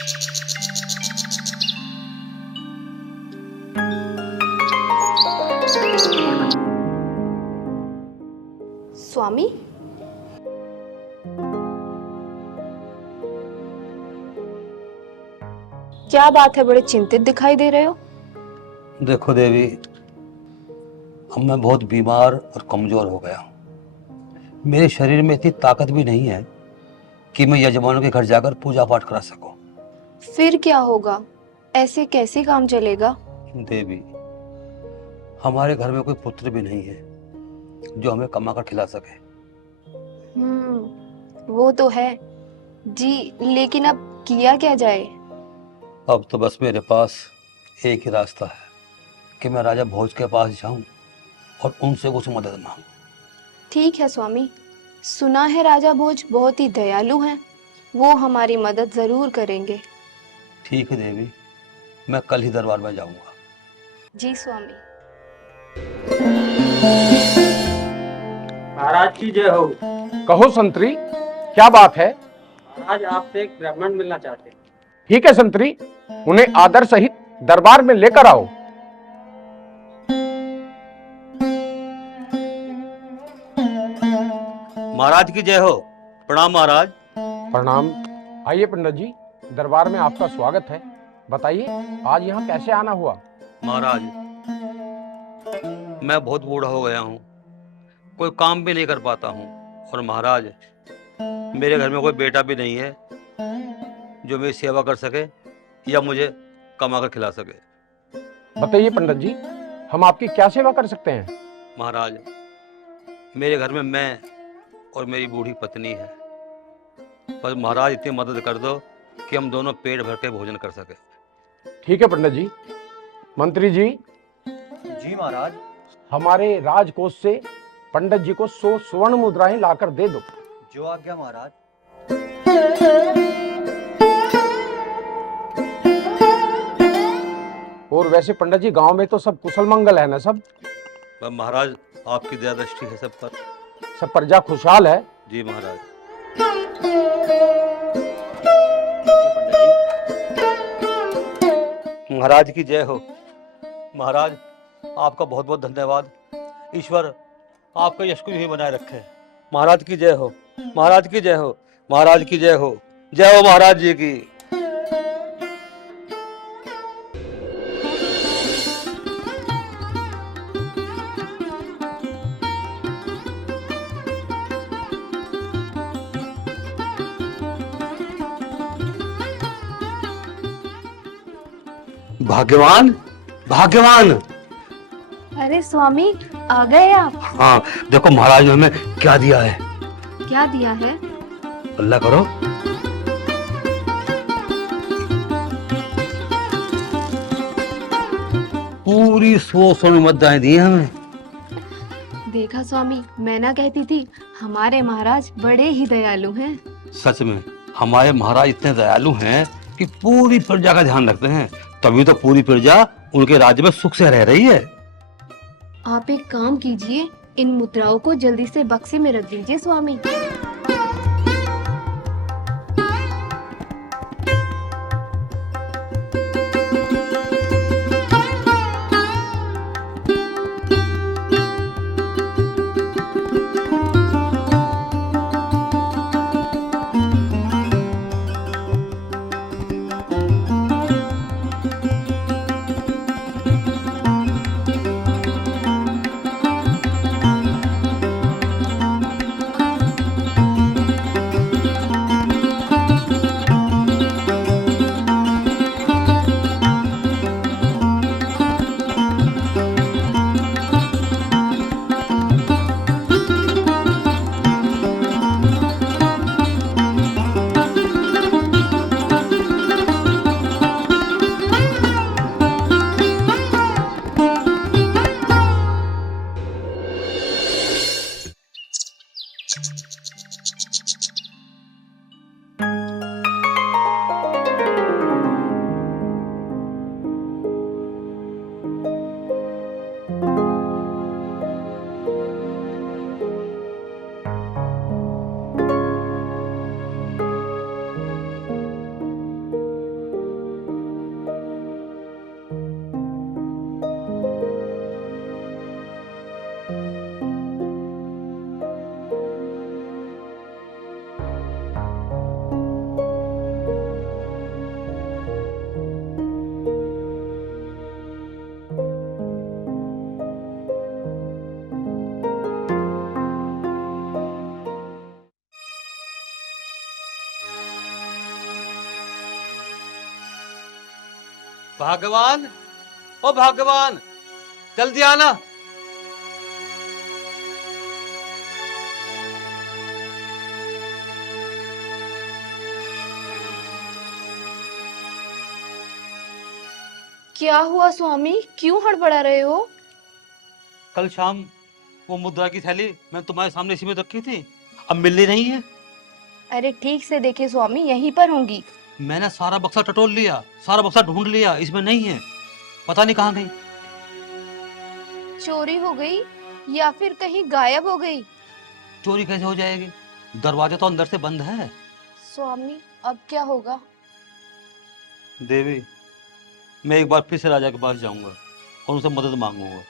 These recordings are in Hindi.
स्वामी, क्या बात है, बड़े चिंतित दिखाई दे रहे हो। देखो देवी, अब मैं बहुत बीमार और कमजोर हो गया हूँ। मेरे शरीर में इतनी ताकत भी नहीं है कि मैं यजमानों के घर जाकर पूजा पाठ करा सकूं। फिर क्या होगा, ऐसे कैसे काम चलेगा। देवी, हमारे घर में कोई पुत्र भी नहीं है जो हमें कमा कर खिला सके। वो तो है जी, लेकिन अब किया क्या जाए। अब तो बस मेरे पास एक ही रास्ता है कि मैं राजा भोज के पास जाऊं और उनसे कुछ मदद मांगूं। ठीक है स्वामी, सुना है राजा भोज बहुत ही दयालु हैं, वो हमारी मदद जरूर करेंगे। ठीक है देवी, मैं कल ही दरबार में जाऊंगा। जी स्वामी। महाराज की जय हो। कहो संतरी, क्या बात है। महाराज आपसे एक ब्राह्मण मिलना चाहते हैं। ठीक है संतरी, उन्हें आदर सहित दरबार में लेकर आओ। महाराज की जय हो। प्रणाम महाराज। प्रणाम। आइए पंडित जी, दरबार में आपका स्वागत है। बताइए आज यहाँ कैसे आना हुआ। महाराज, मैं बहुत बूढ़ा हो गया हूँ, कोई काम भी नहीं कर पाता हूँ, और महाराज मेरे घर में कोई बेटा भी नहीं है जो मेरी सेवा कर सके या मुझे कमा कर खिला सके। बताइए पंडित जी, हम आपकी क्या सेवा कर सकते हैं। महाराज, मेरे घर में मैं और मेरी बूढ़ी पत्नी है, बस महाराज इतनी मदद कर दो कि हम दोनों पेट भर के भोजन कर सके। ठीक है पंडित जी। मंत्री जी। जी महाराज। हमारे राजकोष से पंडित जी को 100 स्वर्ण मुद्राएं लाकर दे दो। जो आज्ञा महाराज। और वैसे पंडित जी, गांव में तो सब कुशल मंगल है ना सब। महाराज आपकी दया दृष्टि है सब पर। सब प्रजा खुशहाल है। जी महाराज। महाराज की जय हो। महाराज आपका बहुत बहुत धन्यवाद। ईश्वर आपका यश को ही बनाए रखे। महाराज की जय हो। महाराज की जय हो। महाराज की जय हो। जय हो महाराज जी की। भाग्यवान, भाग्यवान। अरे स्वामी, आ गए आप। हाँ, देखो महाराज ने हमें क्या दिया है। क्या दिया है। अल्लाह करो। पूरी 100 स्वर्ण मुद्राएं दी हमें। देखा स्वामी, मैं ना कहती थी हमारे महाराज बड़े ही दयालु हैं। सच में हमारे महाराज इतने दयालु हैं कि पूरी प्रजा का ध्यान रखते हैं, तभी तो पूरी प्रजा उनके राज्य में सुख से रह रही है। आप एक काम कीजिए, इन मुद्राओं को जल्दी से बक्से में रख दीजिए स्वामी। भगवान, ओ भगवान, जल्दी आना। क्या हुआ स्वामी, क्यों हड़बड़ा रहे हो? कल शाम वो मुद्रा की थैली मैंने तुम्हारे सामने इसी में रखी थी, अब मिलनी नहीं है। अरे ठीक से देखिए स्वामी, यहीं पर होंगी। मैंने सारा बक्सा टटोल लिया, सारा बक्सा ढूंढ लिया, इसमें नहीं है। पता नहीं कहाँ गई। चोरी हो गई या फिर कहीं गायब हो गई? चोरी कैसे हो जाएगी? दरवाजा तो अंदर से बंद है। स्वामी अब क्या होगा? देवी, मैं एक बार फिर से राजा के पास जाऊंगा और उनसे मदद मांगूंगा।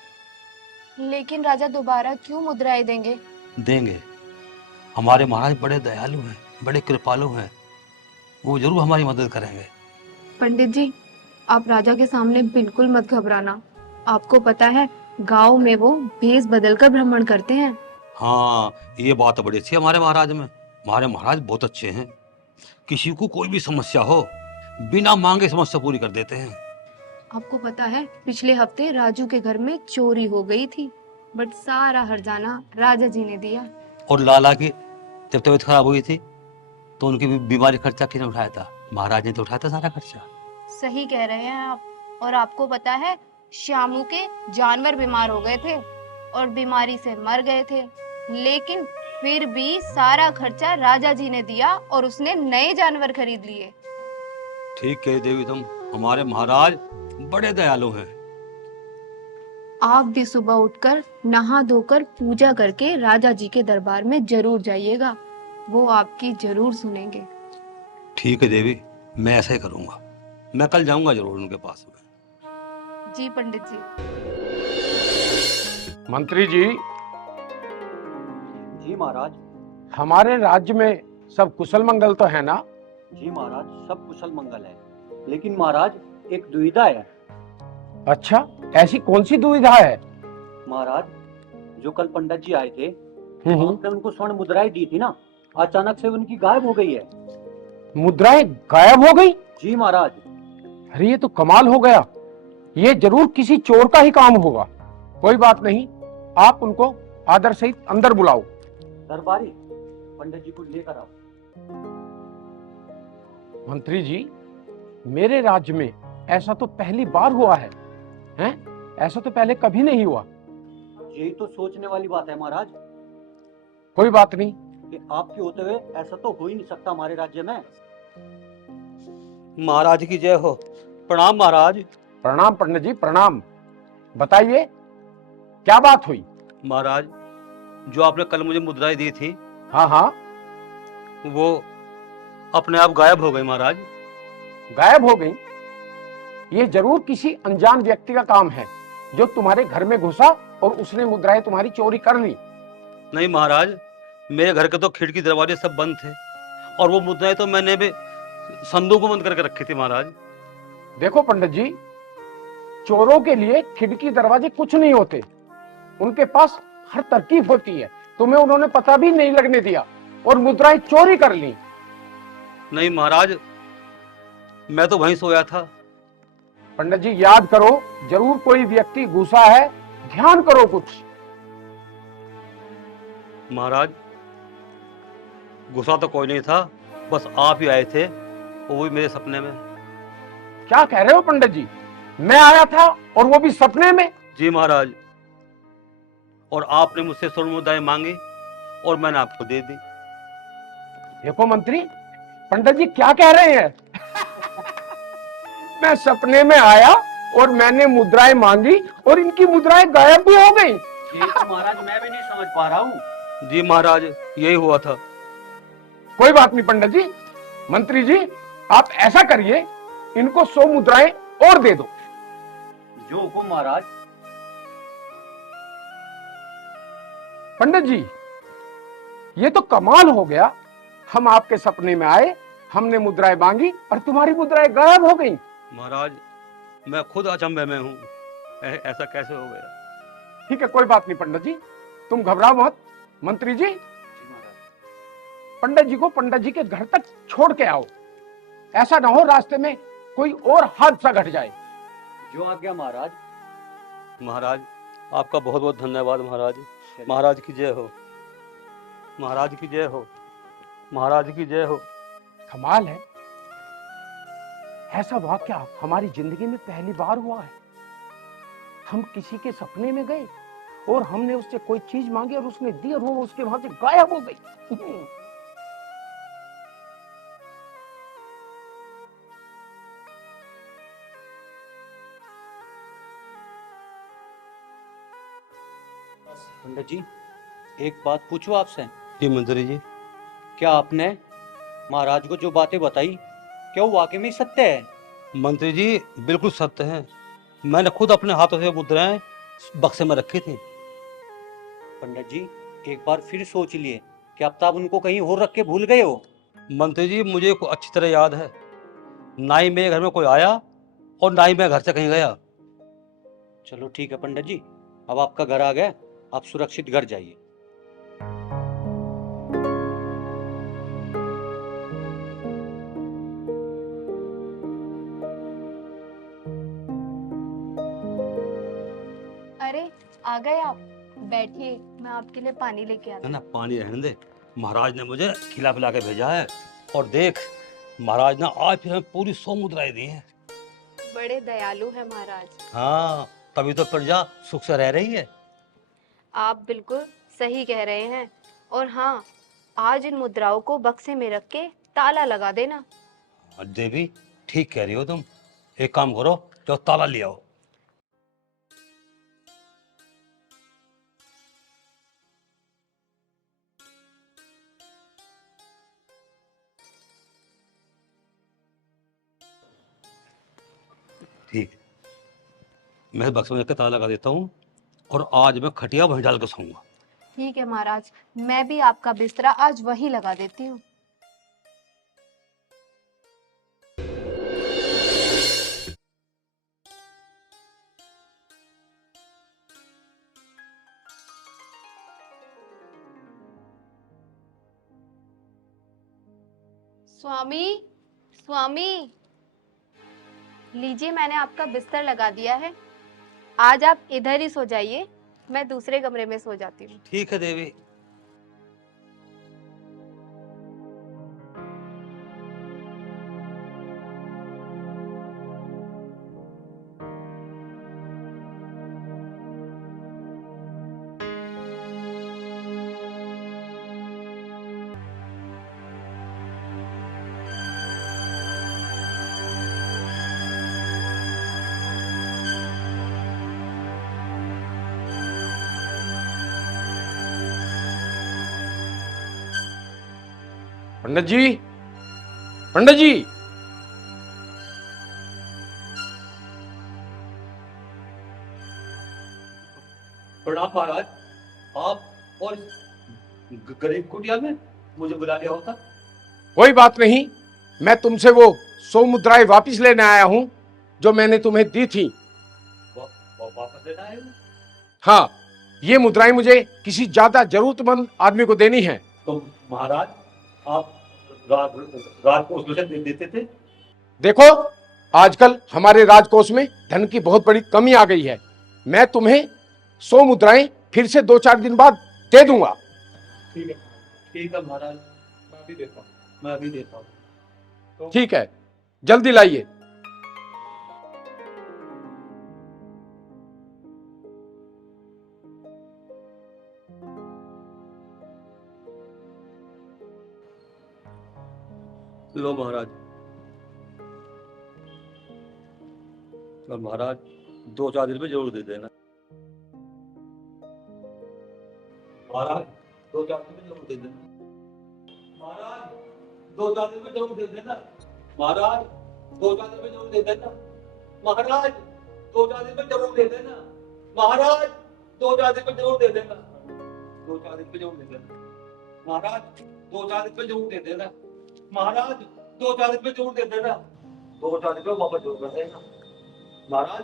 लेकिन राजा दोबारा क्यों मुद्राएं देंगे? देंगे। हमारे महाराज बड़े दयालु हैं, बड़े कृपालु हैं, वो जरूर हमारी मदद करेंगे। पंडित जी, आप राजा के सामने बिल्कुल मत घबराना। आपको पता है गांव में वो भेष बदलकर भ्रमण करते हैं। हाँ, ये बात तो बड़ी अच्छी है हमारे महाराज में। हमारे महाराज बहुत अच्छे हैं। किसी को कोई भी समस्या हो, बिना मांगे समस्या पूरी कर देते हैं। आपको पता है पिछले हफ्ते राजू के घर में चोरी हो गई थी, बट सारा हर्जाना राजा जी ने दिया। और लाला की जब तबीयत खराब हुई थी तो उनकी बीमारी खर्चा किसने उठाया था? महाराज ने तो उठाया था सारा खर्चा। सही कह रहे हैं आप। और आपको पता है श्यामू के जानवर बीमार हो गए थे और बीमारी से मर गए थे, लेकिन फिर भी सारा खर्चा राजा जी ने दिया और उसने नए जानवर खरीद लिए। ठीक कह देवी तुम, हमारे महाराज बड़े दयालु हैं। आप भी सुबह उठकर नहा धोकर पूजा करके राजा जी के दरबार में जरूर जाइएगा, वो आपकी जरूर सुनेंगे। ठीक है देवी, मैं ऐसा ही करूंगा। मैं कल जाऊंगा जरूर उनके पास में। जी पंडित जी। मंत्री जी, जी महाराज। हमारे राज्य में सब कुशल मंगल तो है ना? जी महाराज, सब कुशल मंगल है, लेकिन महाराज एक दुविधा है। अच्छा, ऐसी कौन सी दुविधा है? महाराज, जो कल पंडित जी आए थे, हम्म। आपने उनको स्वर्ण मुद्राएं दी थी ना, अचानक से उनकी गायब हो गई है। मुद्राएं गायब हो गई? जी महाराज। अरे ये तो कमाल हो गया। ये जरूर किसी चोर का ही काम होगा। कोई बात नहीं, आप उनको आदर सहित अंदर बुलाओ। दरबारी, पंडित जी को लेकर आओ। मंत्री जी, मेरे राज्य में ऐसा तो पहली बार हुआ है, हैं? ऐसा तो पहले कभी नहीं हुआ। यही तो सोचने वाली बात है महाराज, कोई बात नहीं। कि आपके होते हुए ऐसा तो हो ही नहीं सकता हमारे राज्य में। महाराज की जय हो। प्रणाम महाराज। प्रणाम पंडित जी, प्रणाम। बताइए क्या बात हुई? महाराज, जो आपने कल मुझे मुद्राएं दी थी, हाँ हाँ। वो अपने आप गायब हो गई महाराज। गायब हो गई? ये जरूर किसी अनजान व्यक्ति का काम है जो तुम्हारे घर में घुसा और उसने मुद्राएं तुम्हारी चोरी कर ली। नहीं महाराज, मेरे घर के तो खिड़की दरवाजे सब बंद थे और वो मुद्राएं तो मैंने भी संदूक में बंद करके रखी थी महाराज। देखो पंडित जी, चोरों के लिए खिड़की दरवाजे कुछ नहीं होते। उनके पास हर तरकीब होती है। तुम्हें उन्होंने पता भी नहीं लगने दिया और मुद्राएं चोरी कर ली। नहीं महाराज, मैं तो वहीं सोया था। पंडित जी याद करो, जरूर कोई व्यक्ति घुसा है, ध्यान करो कुछ। महाराज, गुस्सा तो कोई नहीं था, बस आप ही आए थे, वो भी मेरे सपने में। क्या कह रहे हो पंडित जी? मैं आया था और वो भी सपने में? जी महाराज, और आपने मुझसे स्वर्ण मुद्राएं मांगी और मैंने आपको दे दी। देखो मंत्री, पंडित जी क्या कह रहे हैं? मैं सपने में आया और मैंने मुद्राएं मांगी और इनकी मुद्राएं गायब भी हो गई। ये तो महाराज मैं भी नहीं समझ पा रहा हूँ। जी महाराज, यही हुआ था। कोई बात नहीं पंडित जी। मंत्री जी, आप ऐसा करिए, इनको 100 मुद्राएं और दे दो। जो हुकुम महाराज। पंडित जी, ये तो कमाल हो गया। हम आपके सपने में आए, हमने मुद्राएं मांगी और तुम्हारी मुद्राएं गायब हो गई। महाराज, मैं खुद अचंभे में हूँ, ऐसा कैसे हो गया? ठीक है, कोई बात नहीं पंडित जी, तुम घबराओ मत। मंत्री जी, पंडित जी को पंडित जी के घर तक छोड़ के आओ। ऐसा ना हो रास्ते में कोई और हादसा घट जाए। जो आज्ञा महाराज। महाराज आपका बहुत बहुत धन्यवाद महाराज। चलिए। महाराज की जय हो, महाराज की जय हो, महाराज की जय हो। कमाल है, ऐसा वाकया हमारी जिंदगी में पहली बार हुआ है। हम किसी के सपने में गए और हमने उससे कोई चीज मांगी और उसने दी और वो उसके वहां से गायब हो गई। पंडित जी, एक बात पूछूं आपसे? जी मंत्री जी। क्या आपने महाराज को जो बातें बताई, क्या वो वाकई में सत्य है? मंत्री जी बिल्कुल सत्य है, मैंने खुद अपने हाथों से मुद्राएं बक्से में रखी थी। पंडित जी, एक बार फिर सोच लिए कि अब तक उनको कहीं और रख के भूल गए हो। मंत्री जी मुझे को अच्छी तरह याद है, ना ही मेरे घर में कोई आया और ना ही मैं घर से कहीं गया। चलो ठीक है पंडित जी, अब आपका घर आ गया, आप सुरक्षित घर जाइए। अरे आ गए आप, बैठिए, मैं आपके लिए पानी लेके आती है ना, पानी रहने दे। महाराज ने मुझे खिला पिला के भेजा है और देख महाराज ने आज फिर हमें पूरी 100 मुद्राएं दी हैं। हूँ। बड़े दयालु है महाराज। हाँ, तभी तो प्रजा सुख से रह रही है। आप बिल्कुल सही कह रहे हैं। और हाँ, आज इन मुद्राओं को बक्से में रख के ताला लगा देना। देवी ठीक कह रही हो तुम, एक काम करो, जाओ ताला ले आओ। ठीक, मैं बक्से में रख के ताला लगा देता हूँ और आज मैं खटिया वहीं डाल के सोऊंगा। ठीक है महाराज, मैं भी आपका बिस्तरा आज वहीं लगा देती हूँ। स्वामी, स्वामी, लीजिए मैंने आपका बिस्तर लगा दिया है। आज आप इधर ही सो जाइए, मैं दूसरे कमरे में सो जाती हूँ। ठीक है देवी। पंडित जी, पंडित जी, प्रणाम महाराज। आप और गरीब कुटिया में मुझे बुला लिया होता। कोई बात नहीं, मैं तुमसे वो 100 मुद्राएं वापस लेने आया हूं जो मैंने तुम्हें दी थी। वापस लेना है? हाँ, ये मुद्राएं मुझे किसी ज्यादा जरूरतमंद आदमी को देनी है। तो महाराज आप राजकोष में से देते थे। देखो, आजकल हमारे राजकोष में धन की बहुत बड़ी कमी आ गई है। मैं तुम्हें 100 मुद्राएं फिर से 2-4 दिन बाद दे दूंगा। ठीक है महाराज, मैं अभी देता हूँ, मैं अभी देता हूँ। तो ठीक है, जल्दी लाइए। लो महाराज। और महाराज 2-4 दिन में जरूर दे देना। महाराज 2-4 दिन में जरूर दे देना। महाराज 2-4 दिन में जरूर दे देना। महाराज 2-4 दिन में जरूर दे देना। महाराज 2-4 दिन में जरूर दे देना। महाराज 2-4 दिन में जरूर दे देना। 2-4 दिन में जरूर दे देना। महाराज 2-4 दिन में जरूर दे देना। महाराज 2-4 दिन में जरूर दे देना। 2-4 दिन में वापस जरूर कर देना। महाराज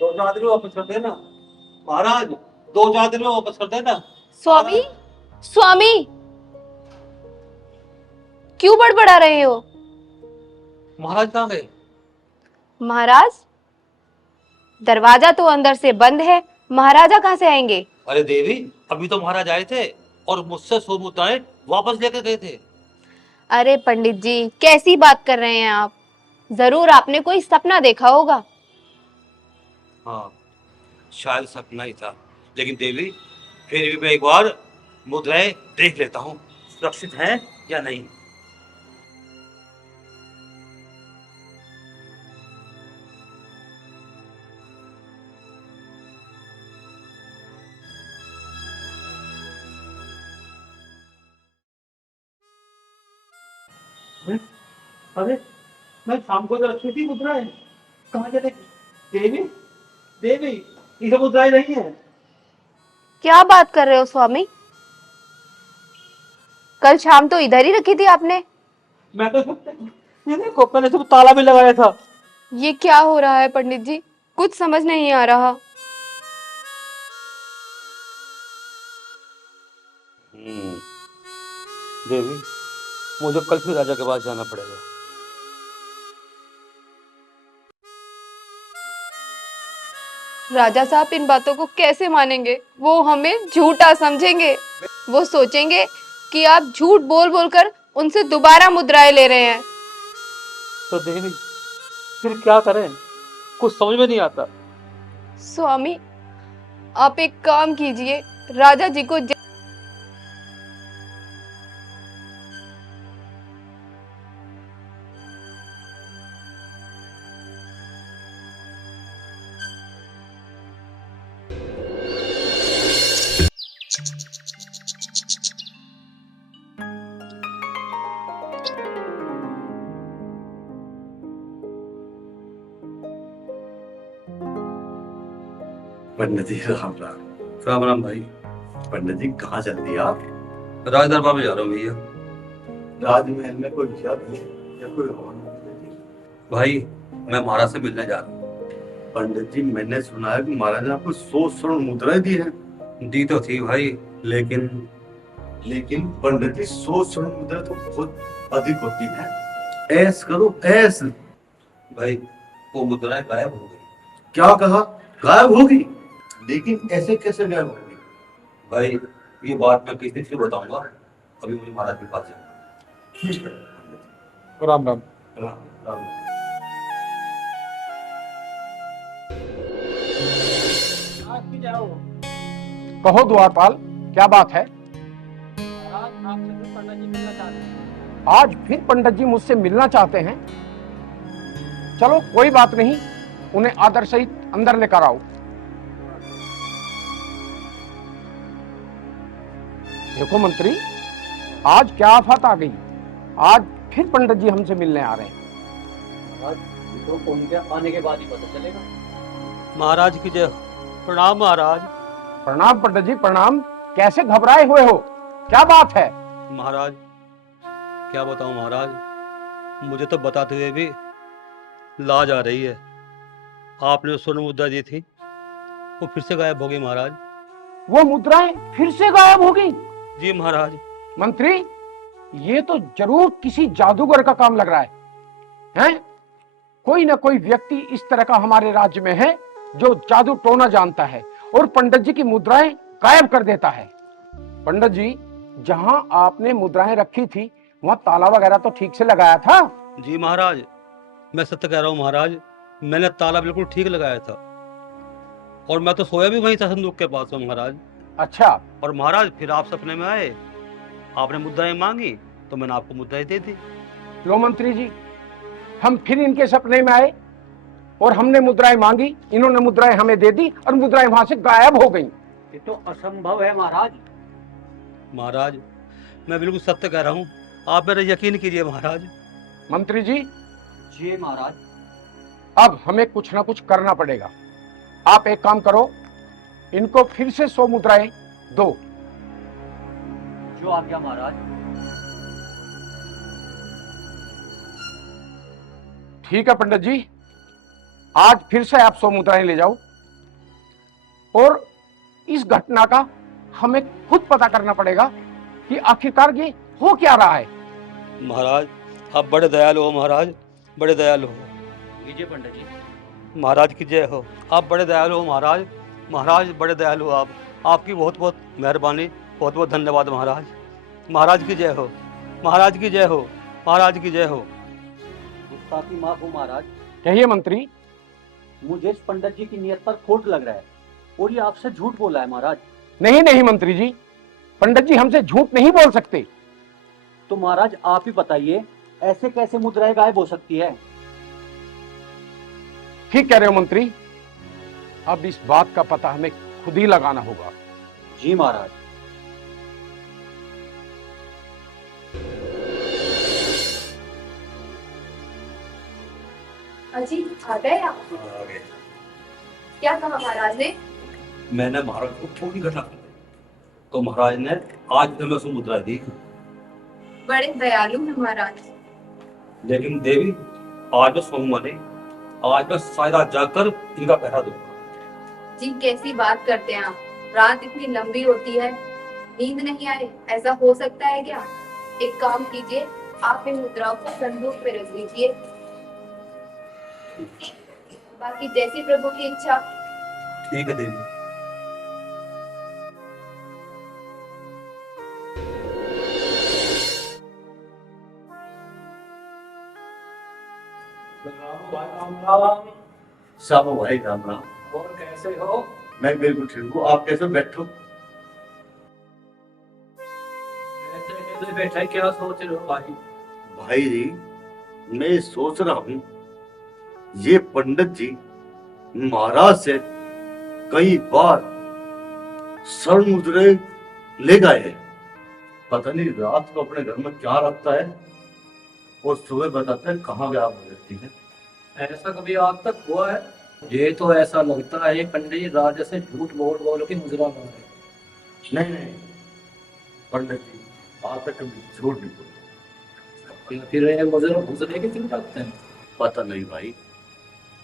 2-4 दिन में वापस कर देना। महाराज 2-4 दिन में वापस कर देना। स्वामी, स्वामी, क्यों बड़बड़ा रहे हो? महाराज कहाँ गए? महाराज, दरवाजा तो अंदर से बंद है, महाराजा कहाँ से आएंगे? अरे देवी, अभी तो महाराज आए थे और मुझसे 100 मुद्राएं वापस लेकर गए थे। अरे पंडित जी, कैसी बात कर रहे हैं आप? जरूर आपने कोई सपना देखा होगा। हाँ, शायद सपना ही था, लेकिन देवी फिर भी मैं एक बार मुद्राएं देख लेता हूँ, सुरक्षित हैं या नहीं। अरे मैं शाम को तो रखी थी मुद्राएं, कहाँ चले? देवी, देवी, ये मुद्राएं नहीं है। क्या बात कर रहे हो स्वामी? कल शाम तो इधर ही रखी थी आपने। मैं तो ये देखो, मैंने तो ताला भी लगाया था। ये क्या हो रहा है पंडित जी? कुछ समझ नहीं आ रहा। देवी, मुझे कल फिर राजा के पास जाना पड़ेगा। राजा साहब इन बातों को कैसे मानेंगे? वो हमें झूठा समझेंगे। वो सोचेंगे कि आप झूठ बोल बोलकर उनसे दोबारा मुद्राएं ले रहे हैं। तो देवी फिर क्या करें, कुछ समझ में नहीं आता। स्वामी, आप एक काम कीजिए, राजा जी को पंडित जी राम राम। राम राम भाई। पंडित जी कहाँ चल दिए आप? राज दरबार में जा रहा हूँ भैया। राजमहल में कोई जग है या कोई और? भाई मैं महाराज से मिलने जा रहा हूँ। पंडित जी मैंने सुना है कि महाराज ने आपको 100 स्वर्ण मुद्राएं दी हैं। दी तो थी भाई, लेकिन पंडित जी 100 स्वर्ण मुद्रा तो बहुत अधिक होती है। ऐस करो ऐस। भाई वो मुद्राएं गायब हो गई। क्या कहा? गायब होगी? लेकिन ऐसे कैसे गायब होगी? भाई ये बात मैं किसी से बताऊंगा, अभी मुझे महाराज के पास जाना। ठीक है। राम राम। राम राम। कहो द्वारपाल, क्या बात है? आज फिर पंडित जी मुझसे मिलना चाहते हैं। चलो कोई बात नहीं, उन्हें आदर सहित अंदर लेकर आओ। देखो मंत्री, आज क्या आफत आ गई। आज फिर पंडित जी हमसे मिलने आ रहे हैं। तो उनके आने के बाद ही पता चलेगा। महाराज की जय। प्रणाम महाराज। प्रणाम पंडित जी, प्रणाम। कैसे घबराए हुए हो, क्या बात है? महाराज क्या बताऊं महाराज, मुझे तो बताते हुए भी लाज आ रही है। आपने जो स्वर्ण मुद्रा दी थी वो फिर से गायब हो गई महाराज। वो मुद्राएं फिर से गायब हो गई? जी महाराज। मंत्री, ये तो जरूर किसी जादूगर का काम लग रहा है, हैं? कोई ना कोई व्यक्ति इस तरह का हमारे राज्य में है जो जादू टोना जानता है और पंडित जी की मुद्राएं गायब कर देता है। पंडित जी, जहां आपने मुद्राएं रखी थी वहां ताला वगैरह तो ठीक से लगाया था? जी महाराज, मैं सत्य कह रहा हूँ महाराज, मैंने ताला बिल्कुल ठीक लगाया था और मैं तो सोया भी वहीं था संदूक के पास में महाराज। अच्छा। और महाराज फिर आप सपने में आए, आपने मुद्राएं मांगी तो मैंने आपको मुद्राएं दे दी। लो मंत्री जी, हम फिर इनके सपने में आए और हमने मुद्राएं मांगी, इन्होंने मुद्राएं हमें दे दी और मुद्राएं वहां से गायब हो गई। ये तो असंभव है महाराज। महाराज मैं बिल्कुल सत्य कह रहा हूँ, आप मेरा यकीन कीजिए महाराज। मंत्री जी, जी महाराज। अब हमें कुछ ना कुछ करना पड़ेगा। आप एक काम करो, इनको फिर से 100 मुद्राएं दो। जो आ गया महाराज। ठीक है पंडित जी, आज फिर से आप 100 मुद्राएं ले जाओ और इस घटना का हमें खुद पता करना पड़ेगा कि आखिरकार ये हो क्या रहा है। महाराज आप बड़े दयालु हो महाराज, बड़े दयालु हो। लीजिए पंडित जी। महाराज की जय हो। आप बड़े दयालु हो महाराज। महाराज बड़े दयालु हो आप। आपकी बहुत बहुत मेहरबानी, बहुत बहुत धन्यवाद महाराज। महाराज की जय हो। महाराज की जय हो। महाराज की जय हो। गुस्ताखी माफ हो महाराज। कहिए मंत्री। मुझे इस पंडित जी की नीयत पर खोट लग रहा है और ये आपसे झूठ बोला है महाराज। नहीं नहीं मंत्री जी, पंडित जी हमसे झूठ नहीं बोल सकते। तो महाराज आप ही बताइए, ऐसे कैसे मुद्राएं गायब हो सकती है? ठीक कह रहे हो मंत्री, अब इस बात का पता हमें खुद ही लगाना होगा। जी महाराज। अजी आ गए आप? क्या कहा महाराज ने? मैंने महाराज को थोड़ी घटना कर दी, तो महाराज ने आज तो मैं मुद्रा दी। बड़े दयालु हैं महाराज। लेकिन देवी, आज मैं सोऊंगा नहीं। आज मैं सारी रात जागकर इनका पहरा दूंगा। जी कैसी बात करते हैं आप? रात इतनी लंबी होती है, नींद नहीं आए, ऐसा हो सकता है क्या? एक काम कीजिए, आप इन मुद्राओं को संदूक में रख दीजिए। बाकी जैसी प्रभु की इच्छा। ठीक है देवी। साहब भाई राम राम। और कैसे हो? मैं बिल्कुल ठीक हूँ, आप कैसे? बैठो। ऐसे कैसे बैठा है, क्या सोच रहे हो भाई? भाई जी, मैं सोच रहा हूँ ये पंडित जी महाराज से कई बार स्वर्ण मुद्रे ले गए हैं। पता नहीं रात को अपने घर में क्या रखता है और सुबह बताता है कहाँ गया रहती है। ऐसा कभी आज तक हुआ है? ये तो ऐसा लगता है पंडित जी राजा से झूठ बोल बोल के मुजरा मारे। नहीं नहीं पंडित जी, आज तक कभी झूठ नहीं बोला। फिर ये मुजरा मुजरे की क्यों रखते हैं? पता नहीं भाई,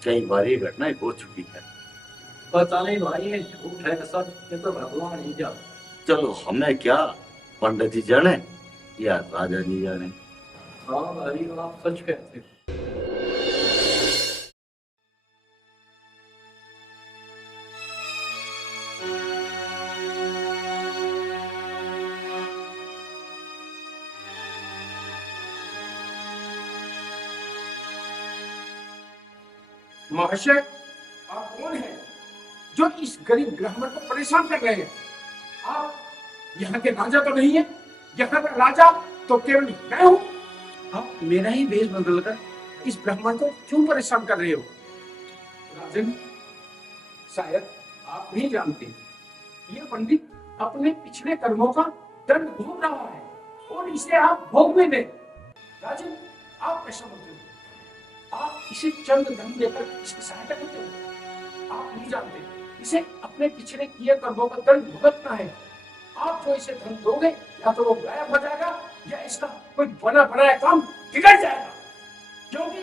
कई बार ये घटनाएं हो चुकी है। पता नहीं भाई, ये झूठ है सच, ये तो भगवान ही जाने। चलो हमें क्या, पंडित जी जाने या राजा जी जाने। हाँ भाई, आप सच कहते हो। महाशय, आप कौन हैं जो इस गरीब ब्राह्मण को परेशान कर रहे हैं? आप यहाँ के राजा तो नहीं है? यहाँ का राजा तो केवल मैं हूँ। आप मेरा ही वेश बदलकर इस ब्राह्मण को क्यों परेशान कर रहे हो? राजन, शायद आप नहीं जानते, ये पंडित अपने पिछले कर्मों का दंड भोग रहा है और इसे आप भोग में दें। राजन, आप ऐसा मत करो। आप इसे चंद धन देकर इसकी सहायता करते हो। आप नहीं जानते, इसे अपने पिछले किए कर्मों का दंड भुगतना है। आप जो इसे धन दोगे, या तो वो गायब हो जाएगा या इसका कोई बना बनाया काम बिगड़ जाएगा, क्योंकि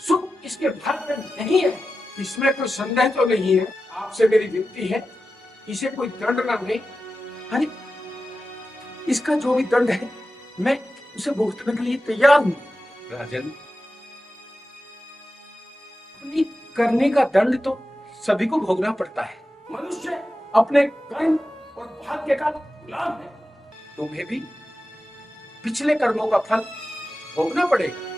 सुख इसके भाग्य में नहीं है। इसमें कोई संदेह तो नहीं है। आपसे मेरी विनती है, इसे कोई दंड ना दे। अरे इसका जो भी दंड है, मैं उसे भुगतने के लिए तैयार हूँ। राजन, अपनी करने का दंड तो सभी को भोगना पड़ता है। मनुष्य अपने कर्म और भाग्य का गुलाम है। तुम्हें भी पिछले कर्मों का फल भोगना पड़ेगा।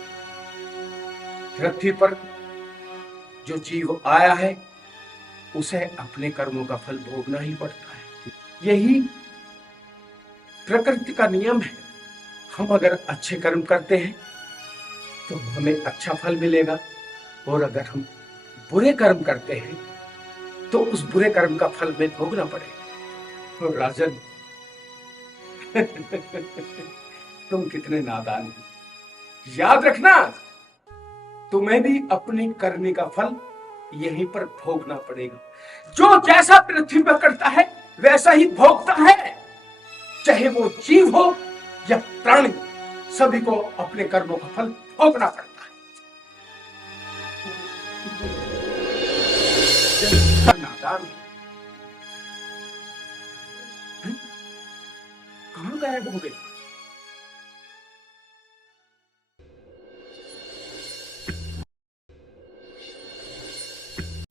पृथ्वी पर जो जीव आया है, उसे अपने कर्मों का फल भोगना ही पड़ता है। यही प्रकृति का नियम है। हम अगर अच्छे कर्म करते हैं तो हमें अच्छा फल मिलेगा, और अगर हम बुरे कर्म करते हैं तो उस बुरे कर्म का फल में भोगना पड़ेगा। और राजन, तुम कितने नादान हो। याद रखना, तुम्हें भी अपनी करने का फल यहीं पर भोगना पड़ेगा। जो जैसा पृथ्वी पर करता है वैसा ही भोगता है, चाहे वो जीव हो या प्राणी। सभी को अपने कर्मों का फल भोगना पड़ता है। नादान है। कहाँ गायब हो गए?